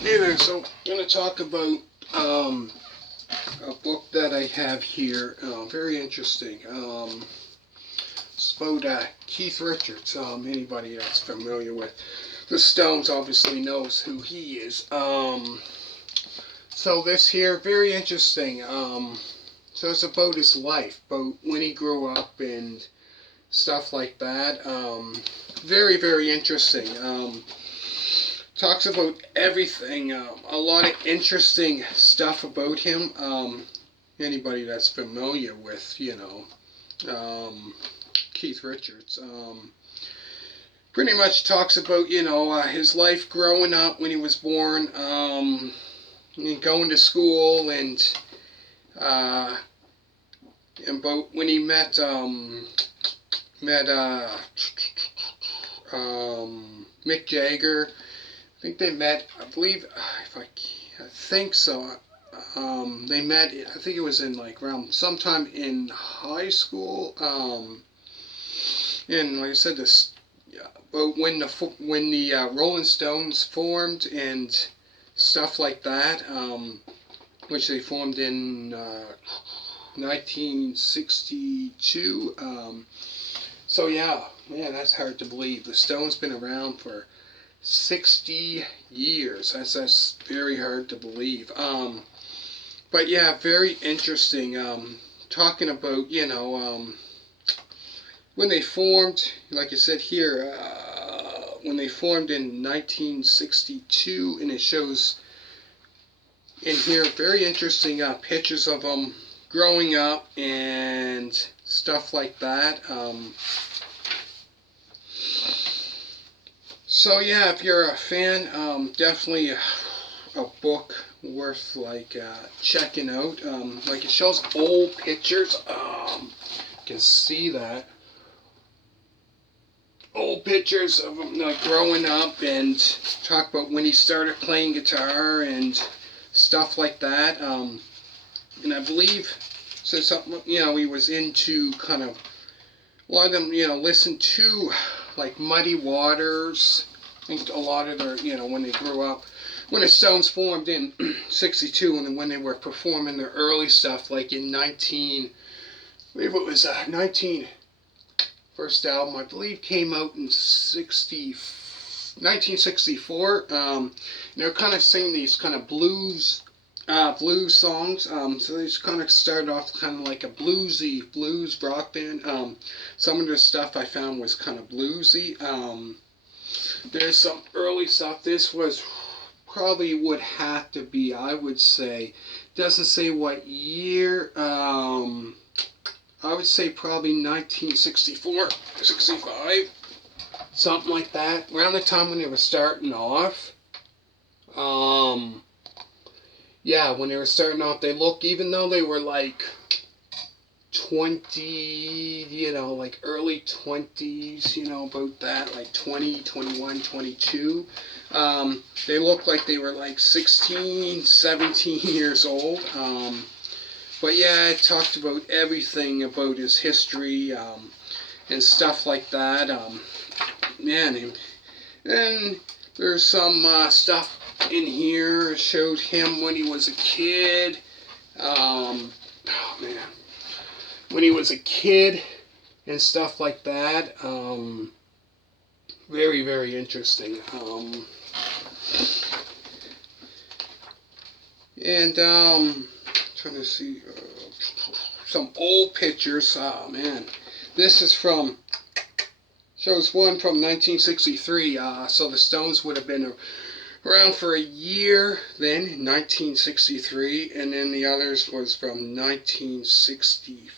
Hey there, so I'm going to talk about a book that I have here. Very interesting. It's about Keith Richards. Anybody that's familiar with the Stones obviously knows who he is. So this here, very interesting. So it's about his life, about when he grew up and stuff like that. Very, very interesting. Talks about everything. A lot of interesting stuff about him. Anybody that's familiar with, Keith Richards, pretty much talks about, his life growing up when he was born, and going to school, uh, and about when he met Mick Jagger. I think they met, I believe, if I think so. They met, I think it was in like around sometime in high school. And like I said, this, but when the Rolling Stones formed and stuff like that, which they formed in 1962. So yeah, man, that's hard to believe. The Stones been around for 60 years. That's very hard to believe. But yeah, very interesting. Talking about when they formed, like I said here, when they formed in 1962, and it shows in here very interesting pictures of them growing up and stuff like that. So yeah, if you're a fan, definitely a book worth checking out. Like it shows old pictures. You can see that old pictures of him like growing up, and talk about when he started playing guitar and stuff like that. And I believe so something he was into kind of a lot of them listened to like Muddy Waters. I think a lot of their when they grew up, when the Stones formed in '62, and then when they were performing their early stuff, like in 19, I believe it was 19, first album I believe came out in 1964. They're kind of singing these kind of blues songs. So they just kind of started off kind of like a blues rock band. Some of their stuff I found was kind of bluesy. There's some early stuff. This was probably would have to be, I would say, doesn't say what year. I would say probably 1964, 65, something like that. Around the time when they were starting off. Yeah, when they were starting off, they look, even though they were like 20, like early 20s, about that, like 20, 21, 22. They looked like they were like 16, 17 years old. But yeah, it talked about everything about his history and stuff like that. Man, and there's some stuff in here showed him when he was a kid. Oh man, when he was a kid and stuff like that. Very, very interesting. And trying to see some old pictures. Oh man, this is from shows one from 1963. So the Stones would have been around for a year then, 1963, and then the others was from 1965.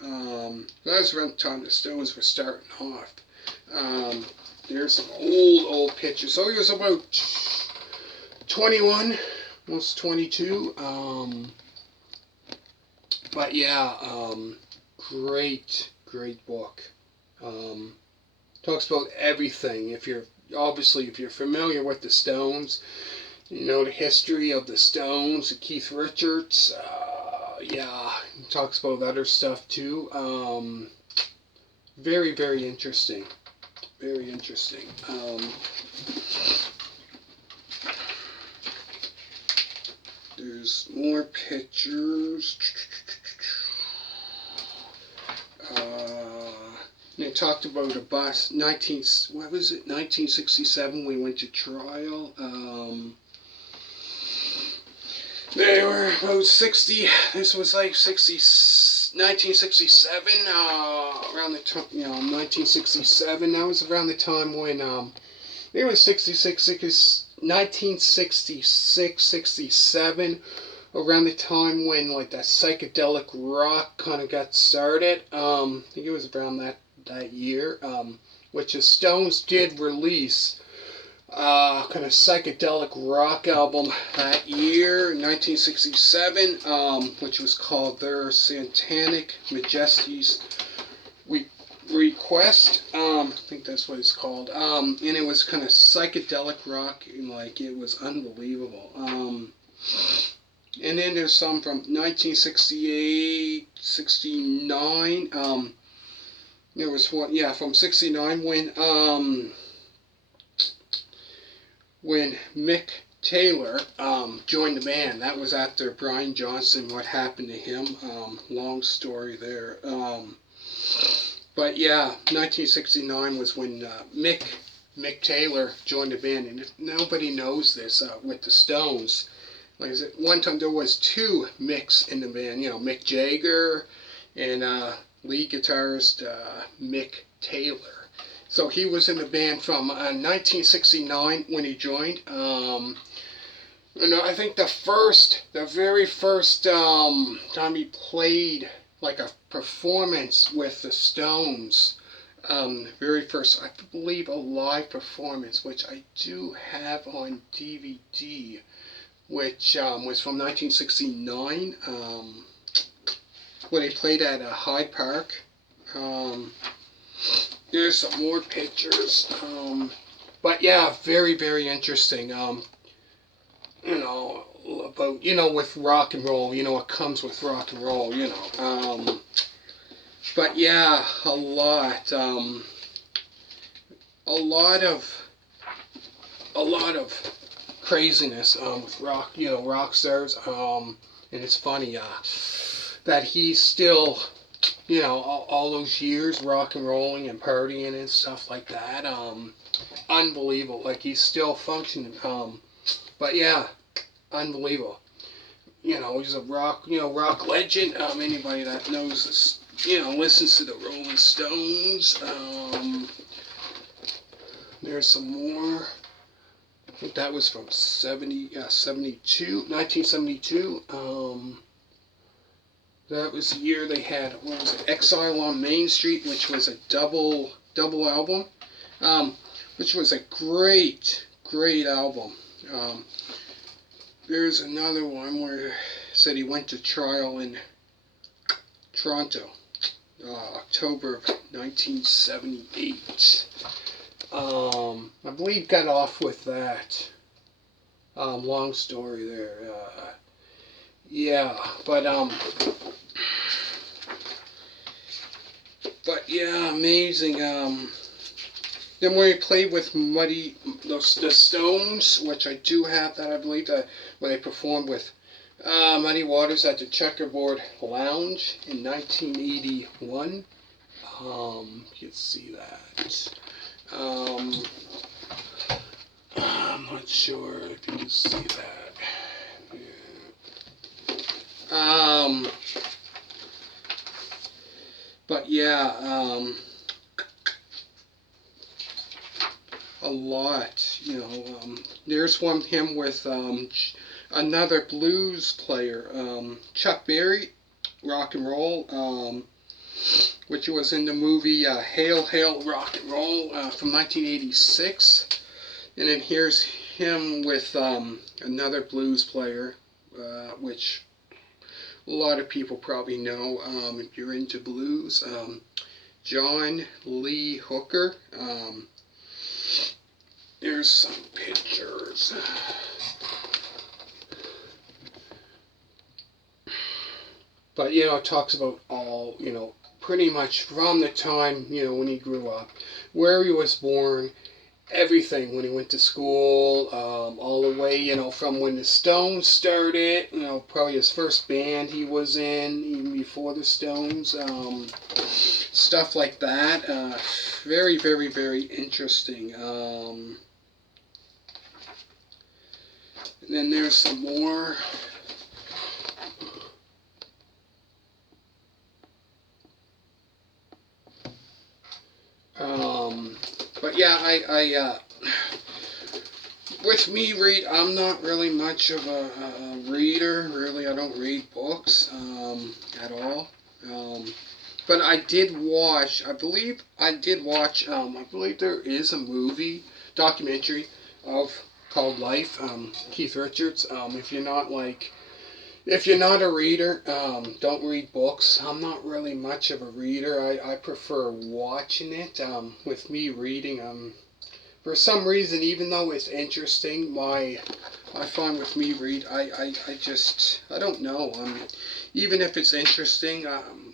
That was around the time the Stones were starting off. There's some old pictures. So he was about 21, almost 22. But yeah, great book. Talks about everything. If you're familiar with the Stones, the history of the Stones, Keith Richards. Yeah, talks about other stuff too. Very, very interesting. Very interesting. pictures. They talked about a bus. 1967. We went to trial. They were about 60. This was like 1967. Around the time, 1967. That was around the time when it was 1966, 67. Around the time when like that psychedelic rock kind of got started. I think it was around that year, which the Stones did release kind of psychedelic rock album that year, 1967, which was called Their Satanic Majesty's Request. I think that's what it's called. And it was kind of psychedelic rock, and like it was unbelievable. And then there's some from 1968, 69. There was one, yeah, from 69 when Mick Taylor joined the band. That was after Brian Johnson, what happened to him. Long story there. But yeah, 1969 was when Mick Taylor joined the band. And if nobody knows this, with the Stones, like I said, one time there was two Micks in the band. Mick Jagger and lead guitarist Mick Taylor. So he was in the band from 1969 when he joined. I think the very first time he played like a performance with the Stones, very first, I believe, a live performance, which I do have on DVD, which was from 1969, when he played at Hyde Park. There's some more pictures. But yeah, very, very interesting. About, with rock and roll, it comes with rock and roll, But yeah, a lot of craziness, with rock stars. And it's funny, that he's still, all those years rock and rolling and partying and stuff like that. Unbelievable. Like he's still functioning. But yeah, unbelievable. He's a rock legend. Anybody that knows this, listens to the Rolling Stones. There's some more. I think that was from 1972. That was the year they had, what was it, Exile on Main Street, which was a double album, which was a great album. There's another one where it said he went to trial in Toronto, October of 1978. I believe got off with that. Long story there. Yeah, but yeah, amazing. Then when he played with the Stones, which I do have that, I believe, that when they performed with Muddy Waters at the Checkerboard Lounge in 1981. You can see that. I'm not sure if you can see that. Yeah. But yeah, a lot, there's one him with another blues player, Chuck Berry, rock and roll, which was in the movie Hail, Hail, Rock and Roll from 1986. And then here's him with another blues player, which a lot of people probably know if you're into blues, John Lee Hooker. There's some pictures. But, it talks about all, pretty much from the time, when he grew up, where he was born, everything when he went to school, all the way, from when the Stones started, probably his first band he was in, even before the Stones, stuff like that. Very, very, very interesting. And then there's some more. But yeah, with me, I'm not really much of a reader. Really, I don't read books at all. But I did watch. I believe there is a movie documentary called Life. Keith Richards. If you're not a reader, don't read books. I'm not really much of a reader. I prefer watching it. With me reading, for some reason, even though it's interesting, I find with me I don't know. Even if it's interesting,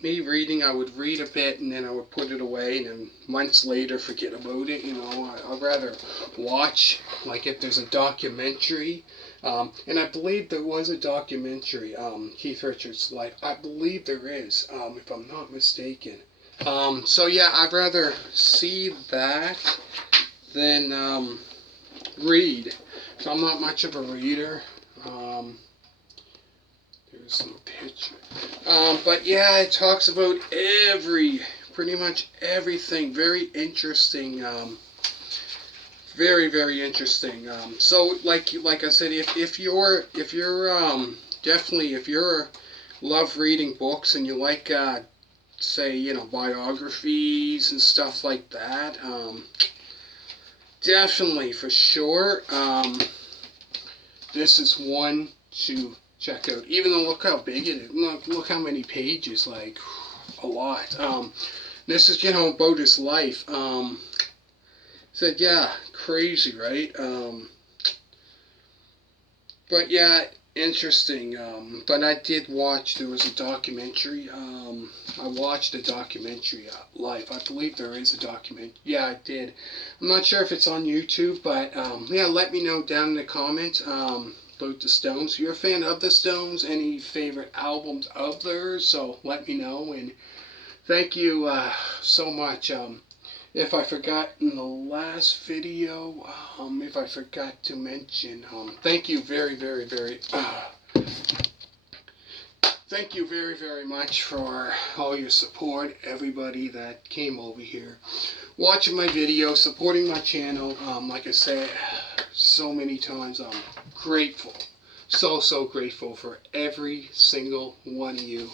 me reading, I would read a bit and then I would put it away and then months later forget about it. I'd rather watch, like if there's a documentary. And I believe there was a documentary, Keith Richards' life. I believe there is, if I'm not mistaken. So yeah, I'd rather see that than read. So I'm not much of a reader. There's some picture. But yeah, it talks about pretty much everything. Very interesting. Very, very interesting. So like I said, if you're definitely, if you're love reading books and you like say biographies and stuff like that, definitely for sure, this is one to check out. Even though look how big it is, look how many pages, like a lot. This is about his life. Said, yeah, crazy, right? But yeah, interesting. But I did watch, there was a documentary. I watched a documentary, Life. I believe there is a document. Yeah, I did. I'm not sure if it's on YouTube, but yeah, let me know down in the comments about the Stones. If you're a fan of the Stones, any favorite albums of theirs, so let me know. And thank you so much. If I forgot in the last video, if I forgot to mention, thank you very, very, very, thank you very, very much for all your support, everybody that came over here, watching my video, supporting my channel. Like I said so many times, I'm grateful, so grateful for every single one of you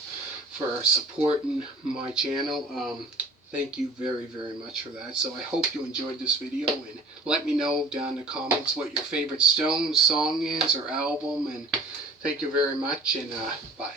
for supporting my channel. Thank you very, very much for that. So I hope you enjoyed this video, and let me know down in the comments what your favorite Stones song is or album, and thank you very much, and bye.